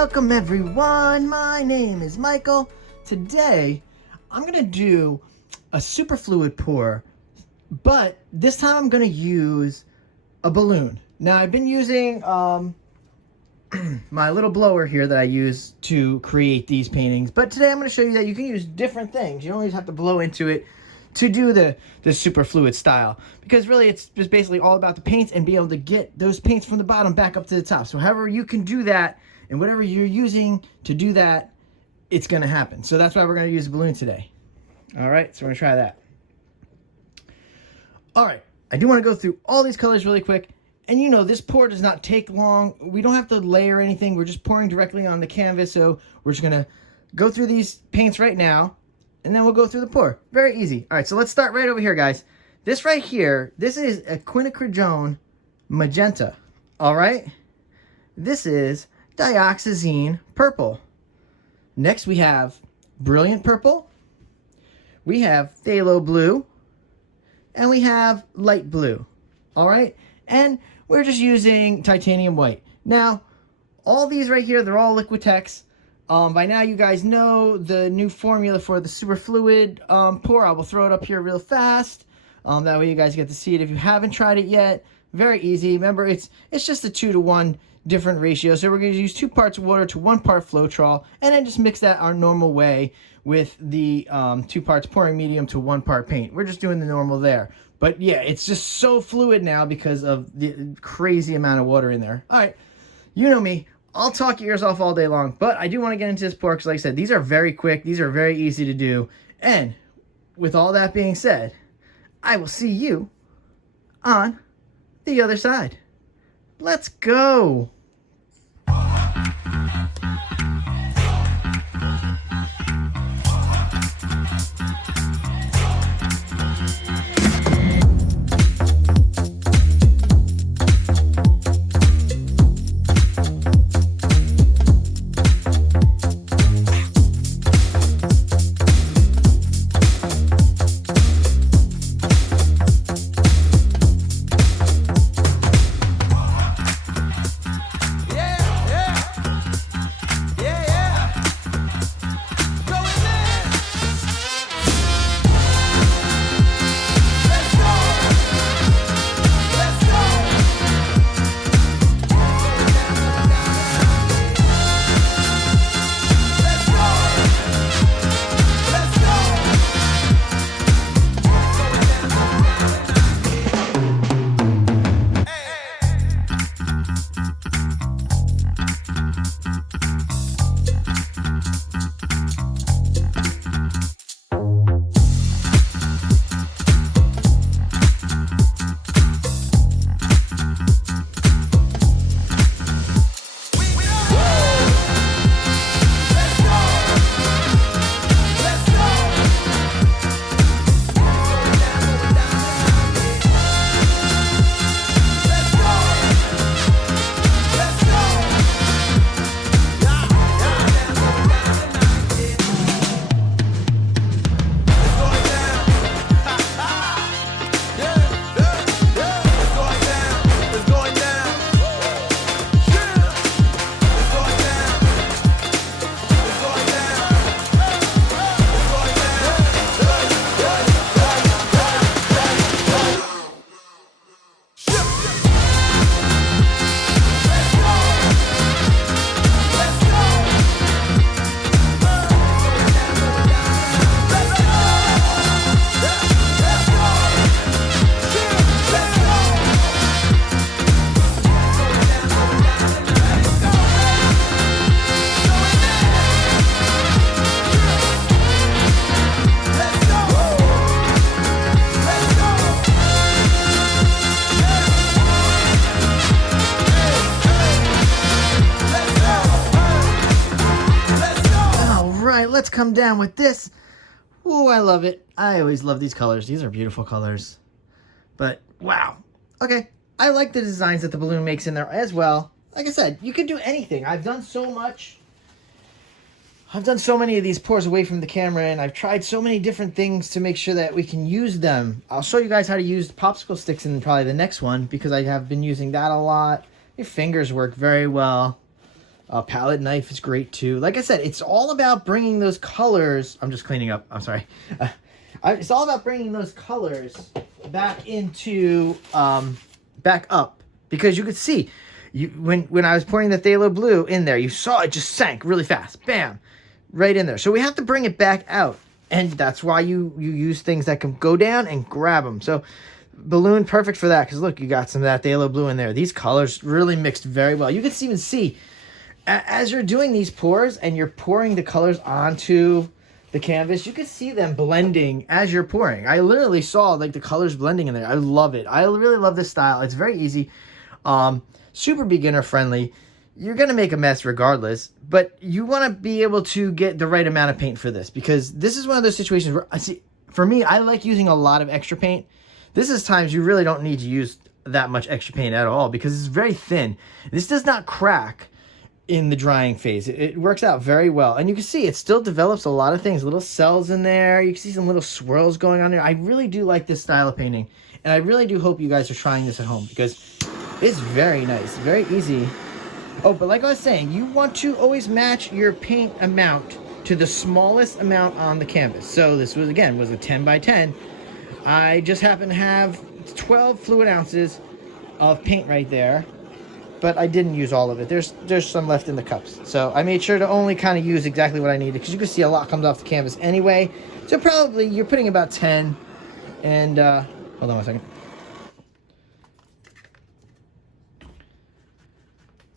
Welcome everyone, my name is Michael. Today, I'm gonna do a super fluid pour, but this time I'm gonna use a balloon. Now I've been using my little blower here that I use to create these paintings, but today I'm gonna show you that you can use different things. You don't always have to blow into it to do the super fluid style, because really it's just basically all about the paints and be able to get those paints from the bottom back up to the top. So however you can do that, and whatever you're using to do that, it's gonna happen. So that's why we're gonna use a balloon today. All right, so we're gonna try that. All right, I do wanna go through all these colors really quick. And you know, this pour does not take long. We don't have to layer anything. We're just pouring directly on the canvas. So we're just gonna go through these paints right now, and then we'll go through the pour. Very easy. All right, so let's start right over here, guys. This right here, this is a quinacridone magenta. All right, this is dioxazine purple. Next we have brilliant purple, we have phthalo blue, and we have light blue. All right, and we're just using titanium white. Now all these right here, they're all Liquitex. By now you guys know the new formula for the super fluid pour. I will throw it up here real fast. That way you guys get to see it if you haven't tried it yet. Very easy. Remember, it's just a 2-to-1 different ratio. So we're going to use 2 parts water to 1 part Floetrol, and then just mix that our normal way with the 2 parts pouring medium to 1 part paint. We're just doing the normal there. But yeah, it's just so fluid now because of the crazy amount of water in there. All right, you know me. I'll talk your ears off all day long, but I do want to get into this pour because, like I said, these are very quick. These are very easy to do. And with all that being said, I will see you on the other side. Let's go. Let's come down with this. Ooh, I love it. I always love these colors. These are beautiful colors. But wow. Okay, I like the designs that the balloon makes in there as well. Like I said, you can do anything. I've done so much. I've done so many of these pours away from the camera, and I've tried so many different things to make sure that we can use them. I'll show you guys how to use popsicle sticks in probably the next one, because I have been using that a lot. Your fingers work very well. Palette knife is great too. Like I said, it's all about bringing those colors. I'm just cleaning up. I'm sorry. It's all about bringing those colors back into, back up. Because you could see, when I was pouring the phthalo blue in there, you saw it just sank really fast. Bam! Right in there. So we have to bring it back out. And that's why you use things that can go down and grab them. So balloon, perfect for that. Because look, you got some of that phthalo blue in there. These colors really mixed very well. You can even see, as you're doing these pours and you're pouring the colors onto the canvas, you can see them blending as you're pouring. I literally saw like the colors blending in there. I love it. I really love this style. It's very easy. Super beginner friendly. You're going to make a mess regardless, but you want to be able to get the right amount of paint for this, because this is one of those situations where for me, I like using a lot of extra paint. This is times you really don't need to use that much extra paint at all because it's very thin. This does not crack in the drying phase. It works out very well. And you can see it still develops a lot of things, little cells in there. You can see some little swirls going on there. I really do like this style of painting. And I really do hope you guys are trying this at home because it's very nice, very easy. Oh, but like I was saying, you want to always match your paint amount to the smallest amount on the canvas. So this was, again, was a 10 by 10. I just happen to have 12 fluid ounces of paint right there, but I didn't use all of it. There's some left in the cups. So I made sure to only kind of use exactly what I needed because you can see a lot comes off the canvas anyway. So probably you're putting about 10 and, hold on one second.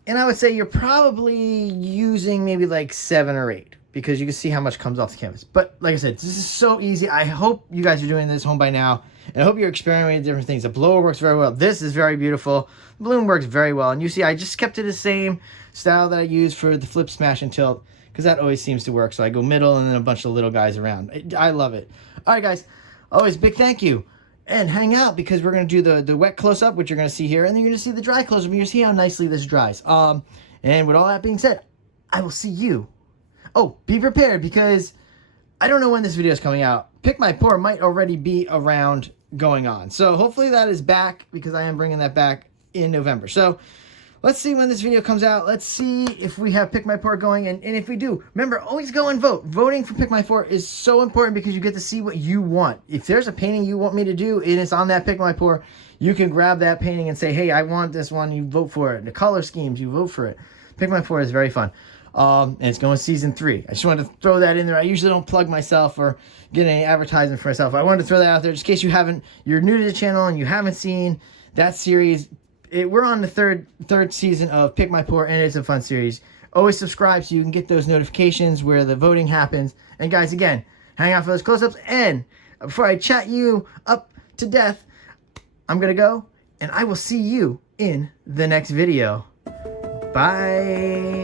And I would say you're probably using maybe like 7 or 8 because you can see how much comes off the canvas. But like I said, this is so easy. I hope you guys are doing this home by now. And I hope you're experimenting with different things. The blower works very well. This is very beautiful. The balloon works very well. And you see, I just kept it the same style that I use for the flip, smash, and tilt because that always seems to work. So I go middle and then a bunch of little guys around. I love it. All right, guys. Always big thank you. And hang out because we're going to do the wet close-up, which you're going to see here. And then you're going to see the dry close-up. And you're going to see how nicely this dries. And with all that being said, I will see you. Oh, be prepared because I don't know when this video is coming out. Pick My Pour might already be around going on. So hopefully that is back because I am bringing that back in November. So let's see when this video comes out. Let's see if we have Pick My Pour going. And if we do, remember, always go and vote. Voting for Pick My Pour is so important because you get to see what you want. If there's a painting you want me to do and it's on that Pick My Pour, you can grab that painting and say, hey, I want this one. You vote for it. The color schemes, you vote for it. Pick My Pour is very fun. And it's going season 3. I just wanted to throw that in there. I usually don't plug myself or get any advertising for myself. I wanted to throw that out there just in case you're new to the channel and you haven't seen that series. We're on the third season of Pick My Pour, and it's a fun series. Always subscribe so you can get those notifications where the voting happens. And guys, again, hang out for those close-ups. And before I chat you up to death, I'm going to go, and I will see you in the next video. Bye.